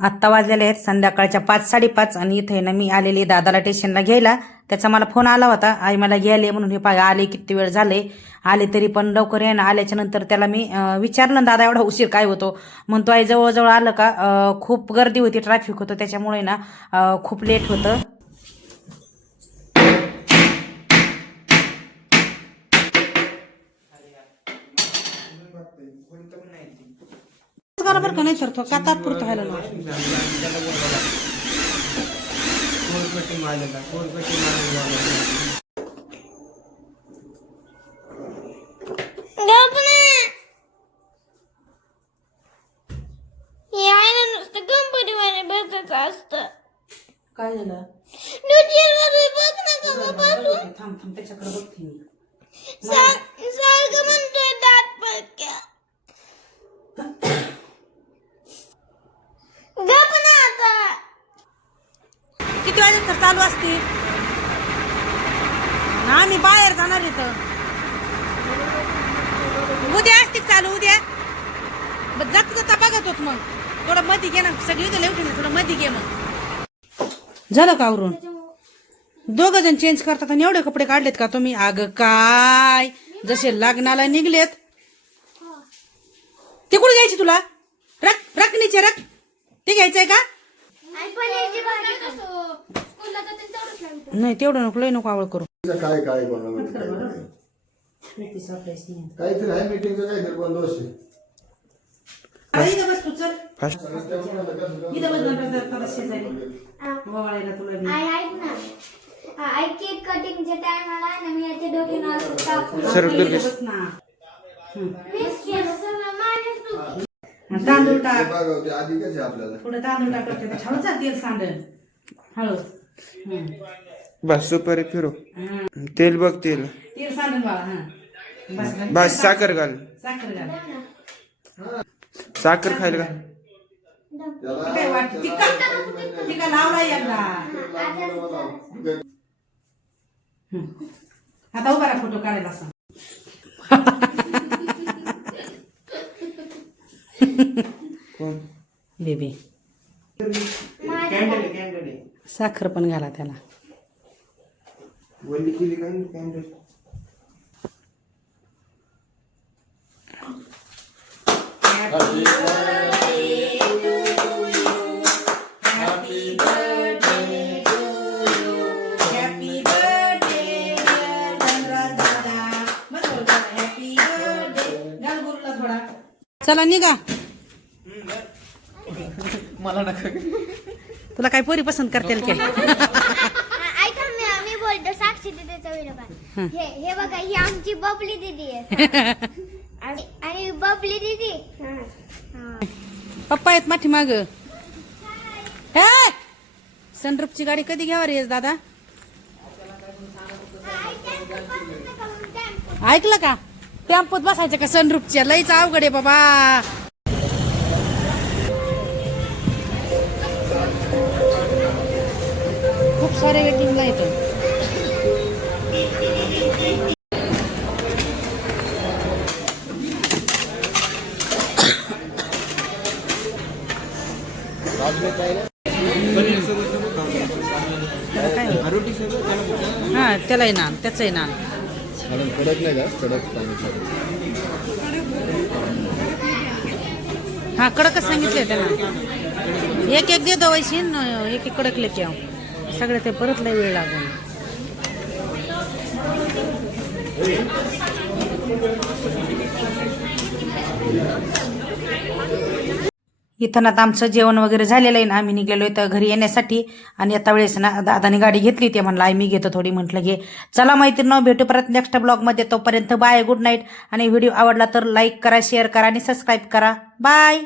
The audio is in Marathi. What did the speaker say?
आत्ता वाजलेले आहेत संध्याकाळच्या 5:30 आणि इथे ना मी आलेली दादाला स्टेशनला घ्यायला. त्याचा मला फोन आला होता, आई मला घ्यायला म्हणून. हे पाय आले, किती वेळ झाले आले तरी पण लवकर आहे ना. आल्याच्या नंतर त्याला मी विचारलं, दादा एवढा उशीर काय होतो? म्हणतो आई जवळजवळ आलं का, खूप गर्दी होती, ट्रॅफिक होतं, त्याच्यामुळे ना खूप लेट होतं. बरोबर का नाही सर, तो का तात्पुरतं व्हायला ना. काय झालं? थांब थांब, त्याच्याकडे बघते मी. किती वाजता तर चालू असते ना, आम्ही बाहेर जाणार इथं. उद्या असते चालू, उद्या जात जाता बघत होत. मग थोडं मध्ये घे ना, सगळी तर लेवटी ना, थोडं मध्ये घे. मग झालं का आवरून? दोघ जण चेंज करतात आणि एवढे कपडे काढलेत का तुम्ही? अगं काय, जसे लग्नाला निघलेत. ते कुठे घ्यायची तुला? रकनीचे रक ते घ्यायचंय का? नाही तेवढं नको, लय नको आवड करू. काय काय काहीतरी आहे मीटिंगचं, काहीतरी बंदोबस्त आहे. बस तू चल, इथं बस केक कटिंगच्या टायमाला ना मी याच्या डोक्यानं तांदूळ टाक, आधी कसे आपल्याला थोडं तांदूळ टाकलं, हळूच तेल सांडल, हळूच. बस सुपारी फिरो, तेल बघ, तेल तेल सांडल बाळा. बस साखर घाल, साखर घाल, साखर खायला घाल. काय वाटत तिका लावला एकदा. आता उभा राहा, फोटो काढायला सांग. कोण? बेबी साखर पण घाला त्याला. वल्ली केली का कॅन्डल? चला निघा. मला नका, तुला काय पोरी पसंत करतील काय? ऐका मी बोलतो, साक्षी दीदीचा व्हिडिओ बघा. हे बघा, ही आमची बबली दीदी आहे. आणि बबली दीदी पप्पा आहेत माठी माग. सनरूपची गाडी कधी घ्यावा रे दादा? ऐकलं का? टेम्पोत बसायचं का सनरूपच्या? लईच अवघड आहे बाबा. खूप सारे वेटिंगला येतं. हा त्यालाही नान, त्याचंही नान. कडक नाही का? कडक हा कडकच सांगितले त्यांना. एक एक दे दो वैशीन, एक एक कडक लेके आव. सगळे ते परत लय वेळ लागेल. इथं आता आमचं जेवण वगैरे झालेलं आहे ना, आम्ही निघलेलो इथं घरी येण्यासाठी. आणि आता वेळेस ना दादाने गाडी घेतली, ते म्हणलं आई मी घेतो थोडी. म्हटलं घे. चला मैत्रिणी, भेटू परत नेक्स्ट ब्लॉगमध्ये. तोपर्यंत बाय, गुड नाईट. आणि व्हिडिओ आवडला तर लाईक करा, शेअर करा आणि सबस्क्राईब करा. बाय.